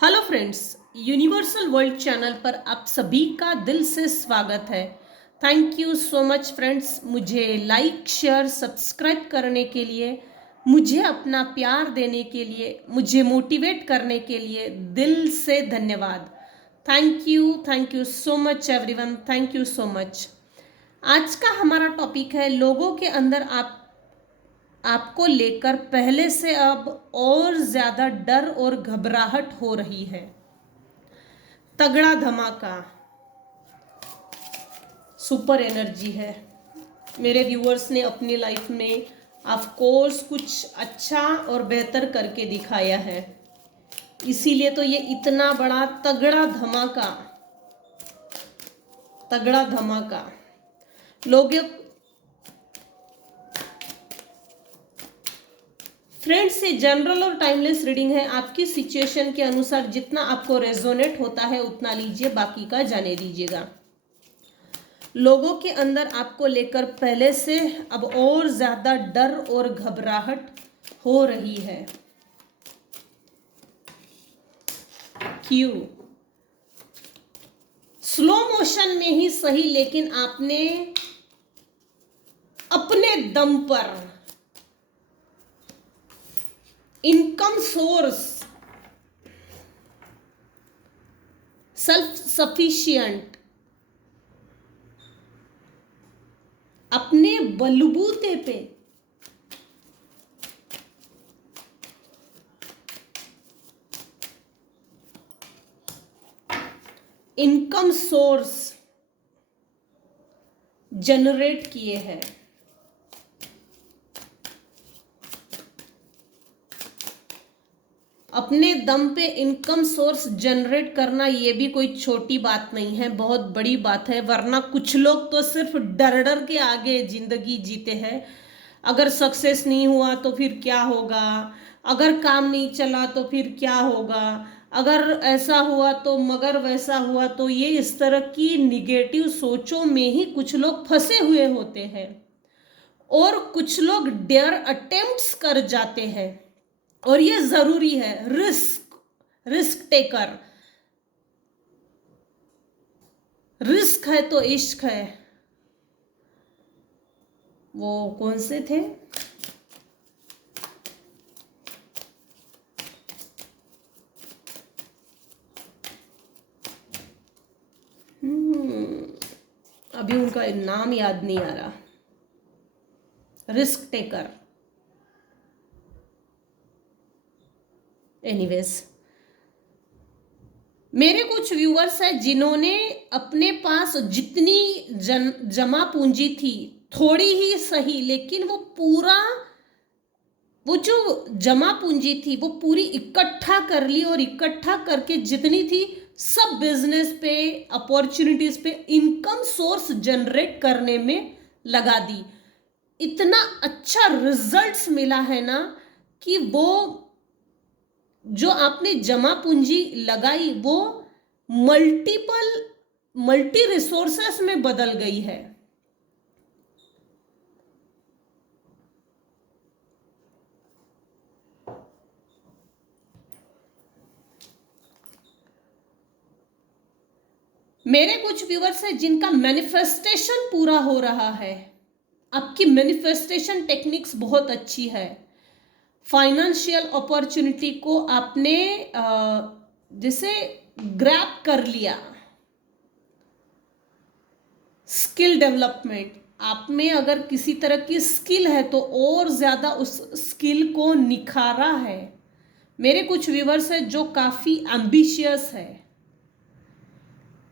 Hello friends, universal world channel पर आप सभी का दिल से स्वागत है। Thank you so much friends, मुझे लाइक शेयर सब्सक्राइब करने के लिए, मुझे अपना प्यार देने के लिए, मुझे मोटिवेट करने के लिए दिल से धन्यवाद। Thank you so much everyone, thank you so much. आज का हमारा टॉपिक है लोगों के अंदर आपको लेकर पहले से अब और ज्यादा डर और घबराहट हो रही है। तगड़ा धमाका सुपर एनर्जी है। मेरे व्यूअर्स ने अपनी लाइफ में ऑफ कोर्स कुछ अच्छा और बेहतर करके दिखाया है, इसीलिए तो ये इतना बड़ा तगड़ा धमाका लोग। फ्रेंड्स, ये जनरल और टाइमलेस रीडिंग है। आपकी सिचुएशन के अनुसार जितना आपको रेजोनेट होता है उतना लीजिए, बाकी का जाने दीजिएगा। लोगों के अंदर आपको लेकर पहले से अब और ज्यादा डर और घबराहट हो रही है। क्यों? स्लो मोशन में ही सही, लेकिन आपने अपने दम पर इनकम सोर्स, सेल्फ सफिशिएंट, अपने बलबूते पे इनकम सोर्स जनरेट किए हैं। अपने दम पे इनकम सोर्स जनरेट करना ये भी कोई छोटी बात नहीं है, बहुत बड़ी बात है। वरना कुछ लोग तो सिर्फ डर डर के आगे जिंदगी जीते हैं। अगर सक्सेस नहीं हुआ तो फिर क्या होगा, अगर काम नहीं चला तो फिर क्या होगा, अगर ऐसा हुआ तो, मगर वैसा हुआ तो, ये इस तरह की निगेटिव सोचों में ही कुछ लोग फंसे हुए होते हैं। और कुछ लोग डेयर अटेम्प्ट्स कर जाते हैं, और ये जरूरी है। रिस्क टेकर, रिस्क है तो इश्क है। वो कौन से थे? अभी उनका नाम याद नहीं आ रहा। Risk taker. एनीवेज, मेरे कुछ व्यूअर्स हैं जिन्होंने अपने पास जितनी जमा पूंजी थी, थोड़ी ही सही, लेकिन वो जो जमा पूंजी थी वो पूरी इकट्ठा कर ली, और इकट्ठा करके जितनी थी सब बिजनेस पे, अपॉर्चुनिटीज पे, इनकम सोर्स जनरेट करने में लगा दी। इतना अच्छा रिजल्ट्स मिला है ना कि वो जो आपने जमा पूंजी लगाई वो मल्टी रिसोर्सेस में बदल गई है। मेरे कुछ व्यूअर्स हैं जिनका मैनिफेस्टेशन पूरा हो रहा है। आपकी मैनिफेस्टेशन टेक्निक्स बहुत अच्छी है। फाइनेंशियल अपॉर्चुनिटी को आपने जैसे ग्रैब कर लिया। स्किल डेवलपमेंट, आप में अगर किसी तरह की स्किल है तो और ज्यादा उस स्किल को निखारा है। मेरे कुछ व्यूअर्स हैं जो काफी एम्बिशियस है।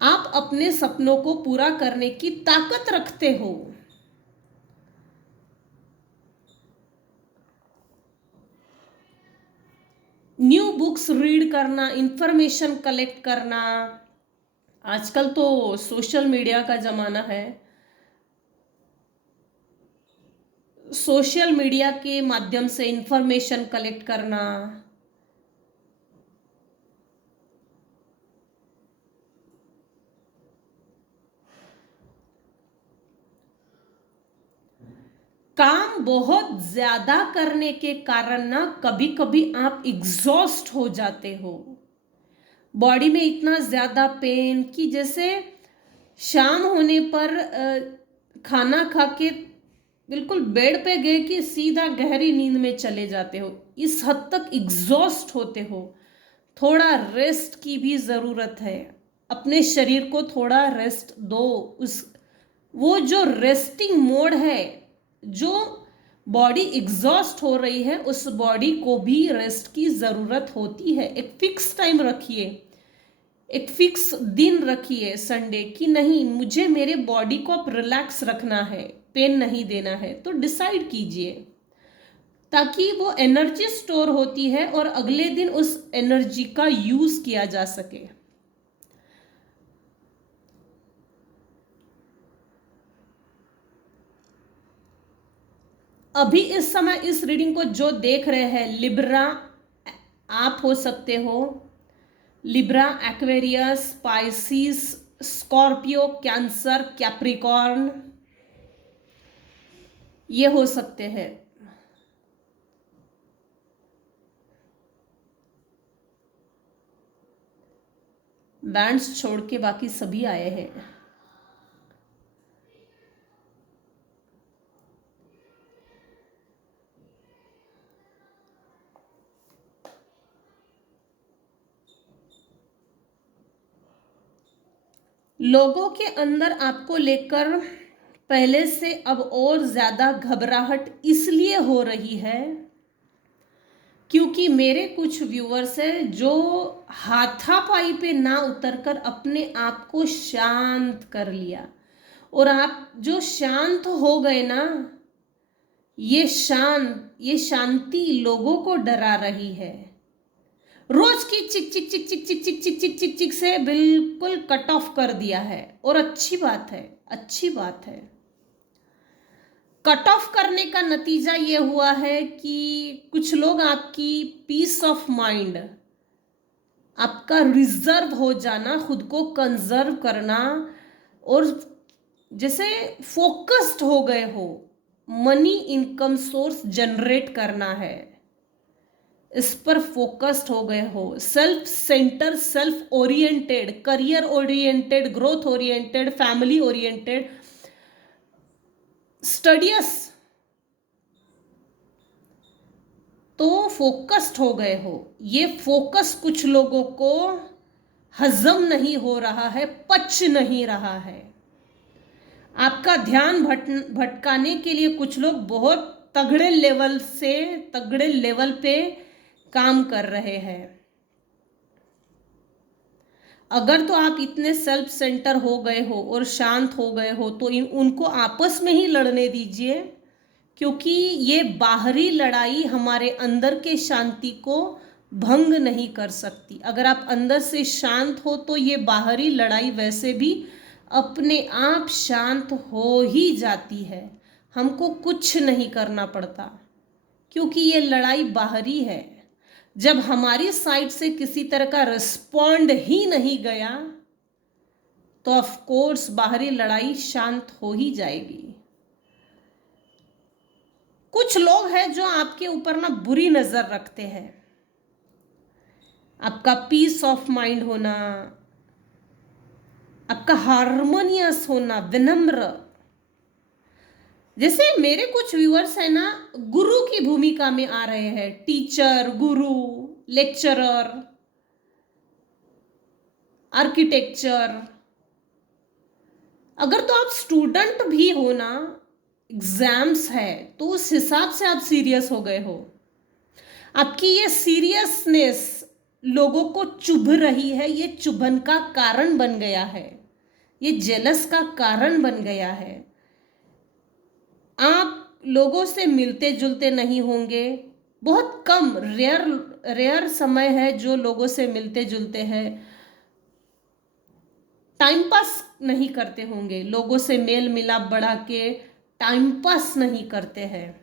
आप अपने सपनों को पूरा करने की ताकत रखते हो। न्यू बुक्स रीड करना, इंफॉर्मेशन कलेक्ट करना। आजकल तो सोशल मीडिया का जमाना है। सोशल मीडिया के माध्यम से इंफॉर्मेशन कलेक्ट करना, काम बहुत ज्यादा करने के कारण ना कभी कभी आप एग्जॉस्ट हो जाते हो। बॉडी में इतना ज़्यादा पेन कि जैसे शाम होने पर खाना खा के बिल्कुल बेड पे गए कि सीधा गहरी नींद में चले जाते हो, इस हद तक एग्जॉस्ट होते हो। थोड़ा रेस्ट की भी ज़रूरत है, अपने शरीर को थोड़ा रेस्ट दो। उस वो जो रेस्टिंग मोड है, जो बॉडी एग्जॉस्ट हो रही है, उस बॉडी को भी रेस्ट की ज़रूरत होती है। एक फिक्स टाइम रखिए, एक फिक्स दिन रखिए संडे कि नहीं, मुझे मेरे बॉडी को अब रिलैक्स रखना है, पेन नहीं देना है, तो डिसाइड कीजिए, ताकि वो एनर्जी स्टोर होती है और अगले दिन उस एनर्जी का यूज किया जा सके। अभी इस समय इस रीडिंग को जो देख रहे हैं, लिब्रा आप हो सकते हो, Libra, Aquarius, Pisces, Scorpio, Cancer, Capricorn, ये हो सकते हैं। बैंड्स छोड़ के बाकी सभी आए हैं। लोगों के अंदर आपको लेकर पहले से अब और ज्यादा घबराहट इसलिए हो रही है क्योंकि मेरे कुछ व्यूअर्स हैं जो हाथापाई पे ना उतरकर अपने आप को शांत कर लिया, और आप जो शांत हो गए ना, ये शांति लोगों को डरा रही है। रोज की चिक चिक चिक चिक चिक चिक चिक चिक चिक चिक से बिल्कुल कट ऑफ कर दिया है, और अच्छी बात है, अच्छी बात है। कट ऑफ करने का नतीजा ये हुआ है कि कुछ लोग आपकी पीस ऑफ माइंड, आपका रिजर्व हो जाना, खुद को कंजर्व करना, और जैसे फोकस्ड हो गए हो, मनी इनकम सोर्स जनरेट करना है, इस पर फोकस्ड हो गए हो, self centre, self oriented, career oriented, growth oriented, family oriented, studious, तो फोकस्ड हो गए हो। ये फोकस कुछ लोगों को हजम नहीं हो रहा है, पच नहीं रहा है। आपका ध्यान भटकाने के लिए कुछ लोग बहुत तगड़े लेवल पे काम कर रहे हैं। अगर तो आप इतने सेल्फ सेंटर हो गए हो और शांत हो गए हो तो उनको आपस में ही लड़ने दीजिए, क्योंकि ये बाहरी लड़ाई हमारे अंदर के शांति को भंग नहीं कर सकती। अगर आप अंदर से शांत हो तो ये बाहरी लड़ाई वैसे भी अपने आप शांत हो ही जाती है, हमको कुछ नहीं करना पड़ता, क्योंकि ये लड़ाई बाहरी है। जब हमारी साइड से किसी तरह का रिस्पॉन्ड ही नहीं गया तो ऑफ कोर्स बाहरी लड़ाई शांत हो ही जाएगी। कुछ लोग हैं जो आपके ऊपर ना बुरी नजर रखते हैं, आपका पीस ऑफ माइंड होना, आपका हार्मोनियस होना, विनम्र। जैसे मेरे कुछ व्यूअर्स है ना, गुरु की भूमिका में आ रहे हैं, टीचर, गुरु, लेक्चरर, आर्किटेक्चर। अगर तो आप स्टूडेंट भी हो ना, एग्जाम्स है, तो उस हिसाब से आप सीरियस हो गए हो। आपकी ये सीरियसनेस लोगों को चुभ रही है, ये चुभन का कारण बन गया है, ये जेलस का कारण बन गया है। आप लोगों से मिलते जुलते नहीं होंगे, बहुत कम, रेयर समय है जो लोगों से मिलते जुलते हैं। टाइम पास नहीं करते होंगे, लोगों से मेल मिलाप बढ़ा के टाइम पास नहीं करते हैं।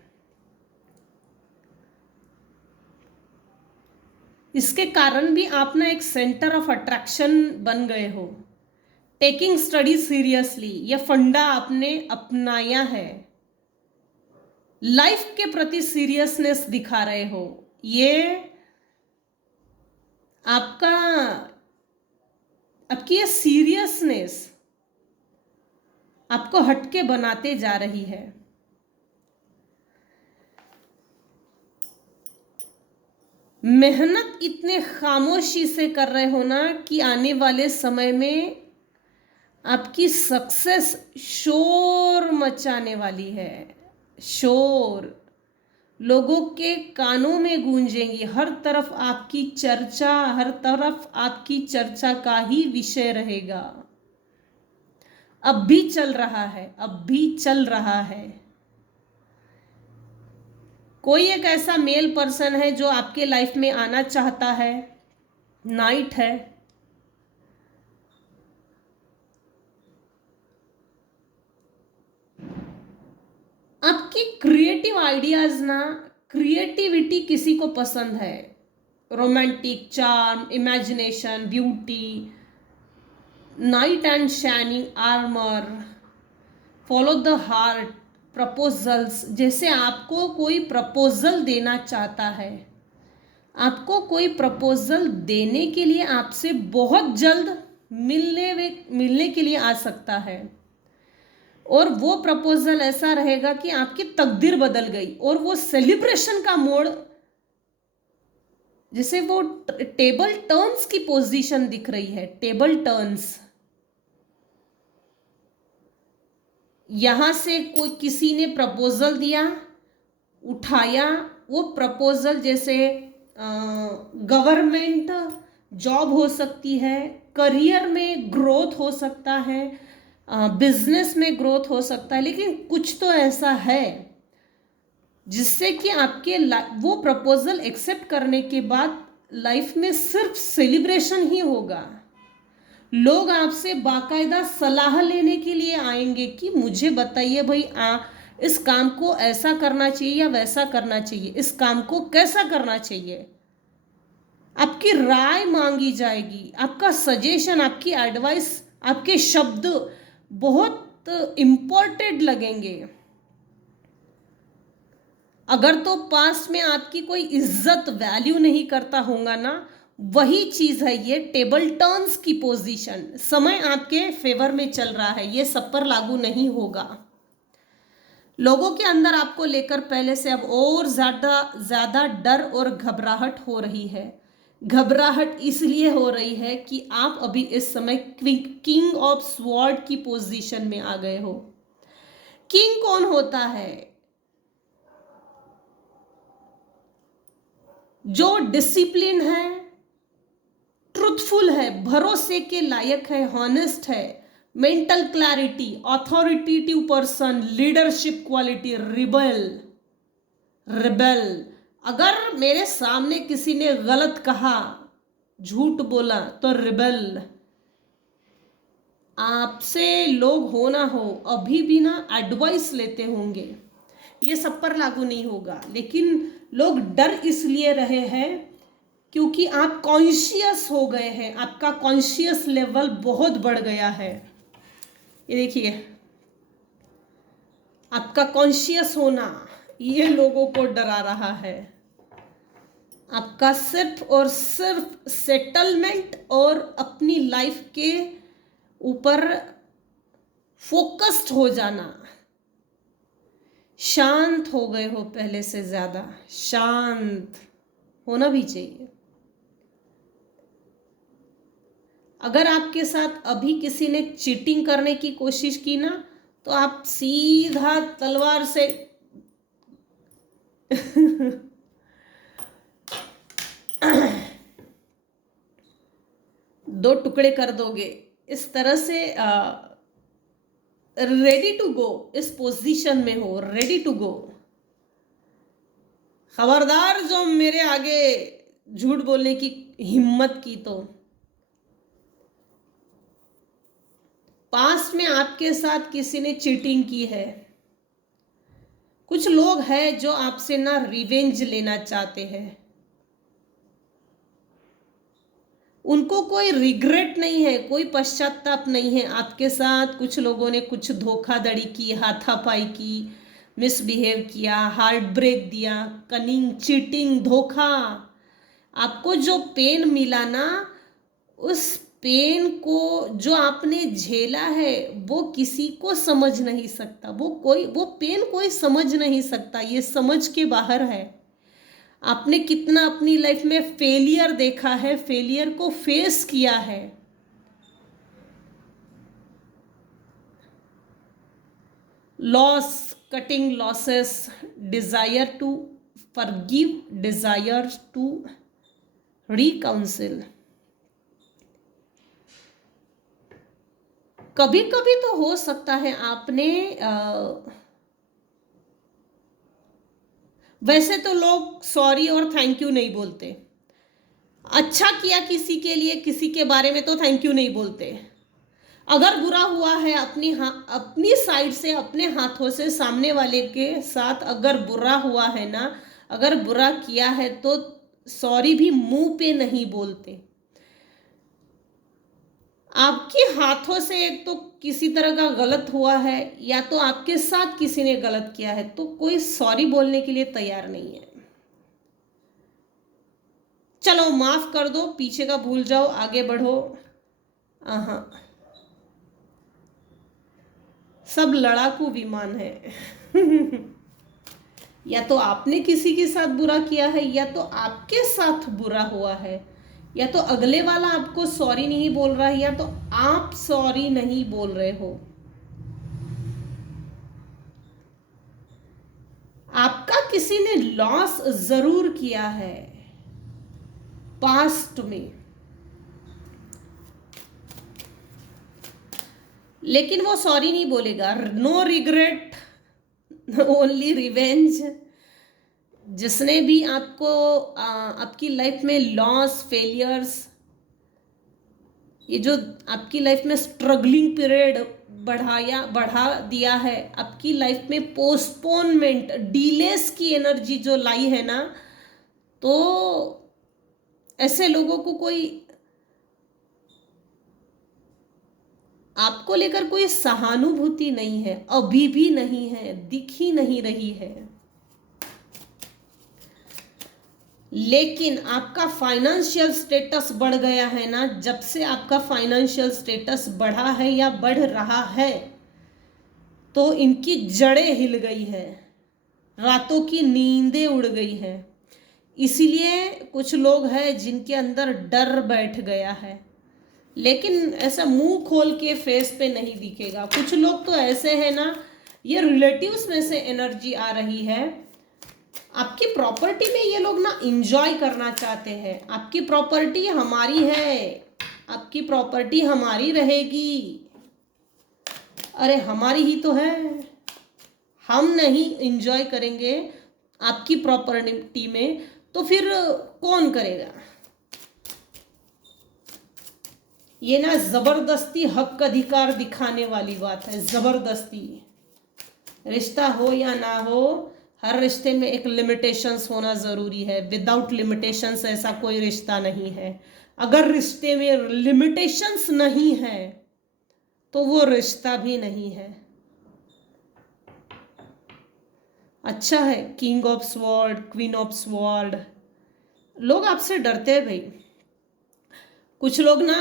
इसके कारण भी आप ना एक सेंटर ऑफ अट्रैक्शन बन गए हो। टेकिंग स्टडी सीरियसली, यह फंडा आपने अपनाया है। लाइफ के प्रति सीरियसनेस दिखा रहे हो, ये आपका आपकी ये सीरियसनेस आपको हटके बनाते जा रही है। मेहनत इतने खामोशी से कर रहे हो ना कि आने वाले समय में आपकी सक्सेस शोर मचाने वाली है। शोर लोगों के कानों में गूंजेंगी, हर तरफ आपकी चर्चा, हर तरफ आपकी चर्चा का ही विषय रहेगा। अब भी चल रहा है, अब भी चल रहा है। कोई एक ऐसा मेल पर्सन है जो आपके लाइफ में आना चाहता है, नाइट है। आपकी क्रिएटिव आइडियाज ना, क्रिएटिविटी किसी को पसंद है। Romantic charm, imagination, beauty, night and shining armour, follow the heart, proposals. जैसे आपको कोई प्रपोजल देना चाहता है, आपको कोई प्रपोजल देने के लिए आपसे बहुत जल्द मिलने के लिए आ सकता है, और वो प्रपोजल ऐसा रहेगा कि आपकी तकदीर बदल गई, और वो सेलिब्रेशन का मोड, जैसे वो टेबल टर्न्स की पोजीशन दिख रही है। टेबल टर्न्स, यहां से कोई किसी ने प्रपोजल दिया, उठाया, वो प्रपोजल जैसे गवर्नमेंट जॉब हो सकती है, करियर में ग्रोथ हो सकता है, बिजनेस में ग्रोथ हो सकता है, लेकिन कुछ तो ऐसा है जिससे कि आपके वो प्रपोजल एक्सेप्ट करने के बाद लाइफ में सिर्फ सेलिब्रेशन ही होगा। लोग आपसे बाकायदा सलाह लेने के लिए आएंगे कि मुझे बताइए भाई, इस काम को ऐसा करना चाहिए या वैसा करना चाहिए, इस काम को कैसा करना चाहिए। आपकी राय मांगी जाएगी, आपका सजेशन, आपकी एडवाइस, आपके शब्द बहुत इम्पोर्टेंट लगेंगे। अगर तो पास्ट में आपकी कोई इज्जत वैल्यू नहीं करता होगा ना, वही चीज है ये टेबल टर्न्स की पोजीशन। समय आपके फेवर में चल रहा है, ये सब पर लागू नहीं होगा। लोगों के अंदर आपको लेकर पहले से अब और ज्यादा डर और घबराहट हो रही है। घबराहट इसलिए हो रही है कि आप अभी इस समय किंग ऑफ स्वॉर्ड की पोजीशन में आ गए हो। किंग कौन होता है? जो डिसिप्लिन है, ट्रुथफुल है, भरोसे के लायक है, हॉनेस्ट है, mental clarity, authoritative person, leadership quality, rebel. अगर मेरे सामने किसी ने गलत कहा, झूठ बोला, तो रिबेल। आपसे लोग हो ना हो अभी भी ना एडवाइस लेते होंगे, ये सब पर लागू नहीं होगा, लेकिन लोग डर इसलिए रहे हैं क्योंकि आप कॉन्शियस हो गए हैं, आपका कॉन्शियस लेवल बहुत बढ़ गया है। ये देखिए, आपका कॉन्शियस होना ये लोगों को डरा रहा है। आपका सिर्फ और सिर्फ सेटलमेंट और अपनी लाइफ के ऊपर फोकस्ड हो जाना। शांत हो गए हो, पहले से ज्यादा शांत होना भी चाहिए। अगर आपके साथ अभी किसी ने चीटिंग करने की कोशिश की ना, तो आप सीधा तलवार से दो टुकड़े कर दोगे। इस तरह से रेडी टू गो, इस पोजीशन में हो, रेडी टू गो। खबरदार जो मेरे आगे झूठ बोलने की हिम्मत की तो। पास्ट में आपके साथ किसी ने चीटिंग की है। कुछ लोग हैं जो आपसे ना रिवेंज लेना चाहते हैं, उनको कोई रिग्रेट नहीं है, कोई पश्चाताप नहीं है। आपके साथ कुछ लोगों ने कुछ धोखाधड़ी की, हाथापाई की, मिसबिहेव किया, हार्ट ब्रेक दिया, कनिंग, चीटिंग, धोखा। आपको जो पेन मिला ना, उस पेन को जो आपने झेला है वो किसी को समझ नहीं सकता, वो पेन कोई समझ नहीं सकता, ये समझ के बाहर है। आपने कितना अपनी लाइफ में फेलियर देखा है, फेलियर को फेस किया है। Loss, cutting losses, desire to forgive, desire to reconcile. कभी कभी तो हो सकता है आपने वैसे तो लोग सॉरी और थैंक यू नहीं बोलते। अच्छा किया किसी के लिए, किसी के बारे में तो थैंक यू नहीं बोलते। अगर बुरा हुआ है अपनी साइड से, अपने हाथों से सामने वाले के साथ अगर बुरा हुआ है ना, अगर बुरा किया है तो सॉरी भी मुंह पे नहीं बोलते। आपके हाथों से एक तो किसी तरह का गलत हुआ है या तो आपके साथ किसी ने गलत किया है, तो कोई सॉरी बोलने के लिए तैयार नहीं है। चलो माफ कर दो, पीछे का भूल जाओ, आगे बढ़ो। हाँ, सब लड़ाकू विमान है। या तो आपने किसी के साथ बुरा किया है या तो आपके साथ बुरा हुआ है, या तो अगले वाला आपको सॉरी नहीं बोल रहा है या तो आप सॉरी नहीं बोल रहे हो। आपका किसी ने लॉस जरूर किया है पास्ट में, लेकिन वो सॉरी नहीं बोलेगा। No regret, only revenge. जिसने भी आपको आपकी लाइफ में लॉस, फेलियर्स, ये जो आपकी लाइफ में स्ट्रगलिंग पीरियड बढ़ा दिया है, आपकी लाइफ में पोस्टपोनमेंट, डिलेस की एनर्जी जो लाई है ना, तो ऐसे लोगों को कोई आपको लेकर कोई सहानुभूति नहीं है, अभी भी नहीं है, दिख ही नहीं रही है। लेकिन आपका फाइनेंशियल स्टेटस बढ़ गया है ना, जब से आपका फाइनेंशियल स्टेटस बढ़ा है या बढ़ रहा है, तो इनकी जड़ें हिल गई है, रातों की नींदें उड़ गई हैं। इसीलिए कुछ लोग हैं जिनके अंदर डर बैठ गया है, लेकिन ऐसा मुंह खोल के फेस पे नहीं दिखेगा। कुछ लोग तो ऐसे हैं ना, ये रिलेटिव्स में से एनर्जी आ रही है। आपकी प्रॉपर्टी में ये लोग ना इंजॉय करना चाहते हैं। आपकी प्रॉपर्टी हमारी है, आपकी प्रॉपर्टी हमारी रहेगी। अरे हमारी ही तो है, हम नहीं इंजॉय करेंगे आपकी प्रॉपर्टी में तो फिर कौन करेगा? ये ना जबरदस्ती हक अधिकार दिखाने वाली बात है, जबरदस्ती। रिश्ता हो या ना हो, हर रिश्ते में एक लिमिटेशंस होना जरूरी है। विदाउट लिमिटेशंस ऐसा कोई रिश्ता नहीं है। अगर रिश्ते में लिमिटेशंस नहीं है तो वो रिश्ता भी नहीं है। अच्छा है, king of sword, queen of sword, लोग आपसे डरते हैं भाई। कुछ लोग ना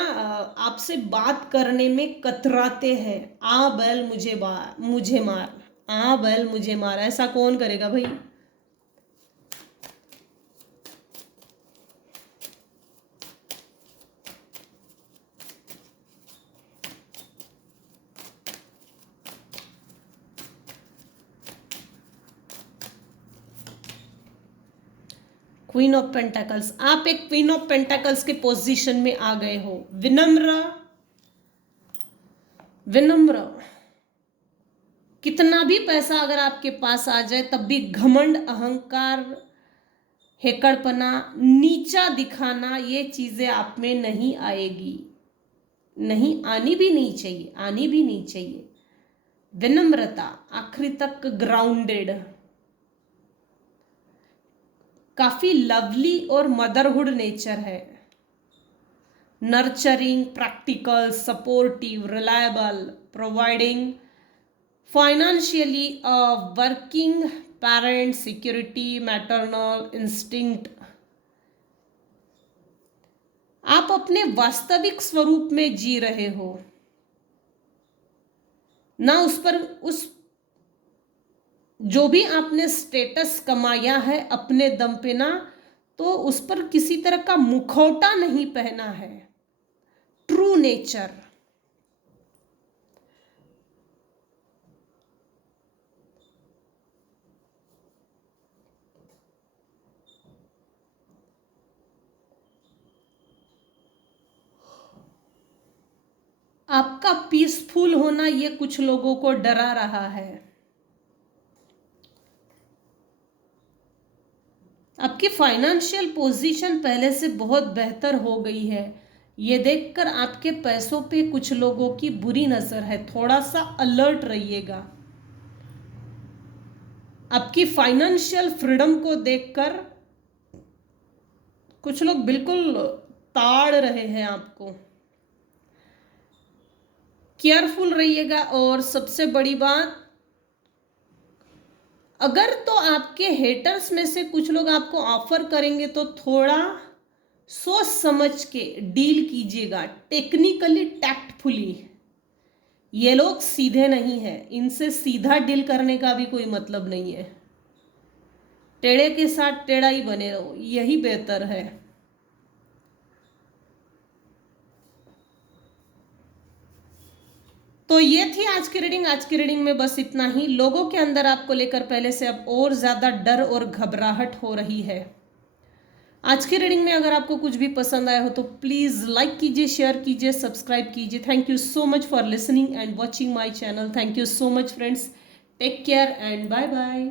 आपसे बात करने में कतराते हैं। आ बैल मुझे मार, आ बैल मुझे मार, ऐसा कौन करेगा भाई? क्वीन ऑफ पेंटाकल्स, आप एक क्वीन ऑफ पेंटाकल्स के पोजीशन में आ गए हो। विनम्र, विनम्र। कितना भी पैसा अगर आपके पास आ जाए तब भी घमंड, अहंकार, हेकड़पना, नीचा दिखाना, ये चीजें आप में नहीं आएगी, नहीं आनी भी नहीं चाहिए, आनी भी नहीं चाहिए। विनम्रता, आखिरी तक ग्राउंडेड, काफी लवली और मदरहुड नेचर है। Nurturing, practical, supportive, reliable, providing financially, working parent, security, maternal instinct. आप अपने वास्तविक स्वरूप में जी रहे हो, ना उस जो भी आपने स्टेटस कमाया है अपने दम पे, ना तो उस पर किसी तरह का मुखौटा नहीं पहना है। True nature. आपका पीसफुल होना ये कुछ लोगों को डरा रहा है। आपकी फाइनेंशियल पोजीशन पहले से बहुत बेहतर हो गई है। ये देखकर आपके पैसों पे कुछ लोगों की बुरी नजर है, थोड़ा सा अलर्ट रहिएगा। आपकी फाइनेंशियल फ्रीडम को देखकर कुछ लोग बिल्कुल ताड़ रहे हैं आपको। केयरफुल रहिएगा। और सबसे बड़ी बात, अगर तो आपके हेटर्स में से कुछ लोग आपको ऑफर करेंगे तो थोड़ा सोच समझ के डील कीजिएगा, टेक्निकली टैक्टफुली। ये लोग सीधे नहीं है, इनसे सीधा डील करने का भी कोई मतलब नहीं है। टेढ़े के साथ टेढ़ा ही बने रहो, यही बेहतर है। तो ये थी आज की रीडिंग। आज की रीडिंग में बस इतना ही। लोगों के अंदर आपको लेकर पहले से अब और ज्यादा डर और घबराहट हो रही है। आज की रीडिंग में अगर आपको कुछ भी पसंद आया हो तो प्लीज लाइक कीजिए, शेयर कीजिए, सब्सक्राइब कीजिए। Thank you so much for listening and watching my channel. Thank you so much friends. Take care and bye bye.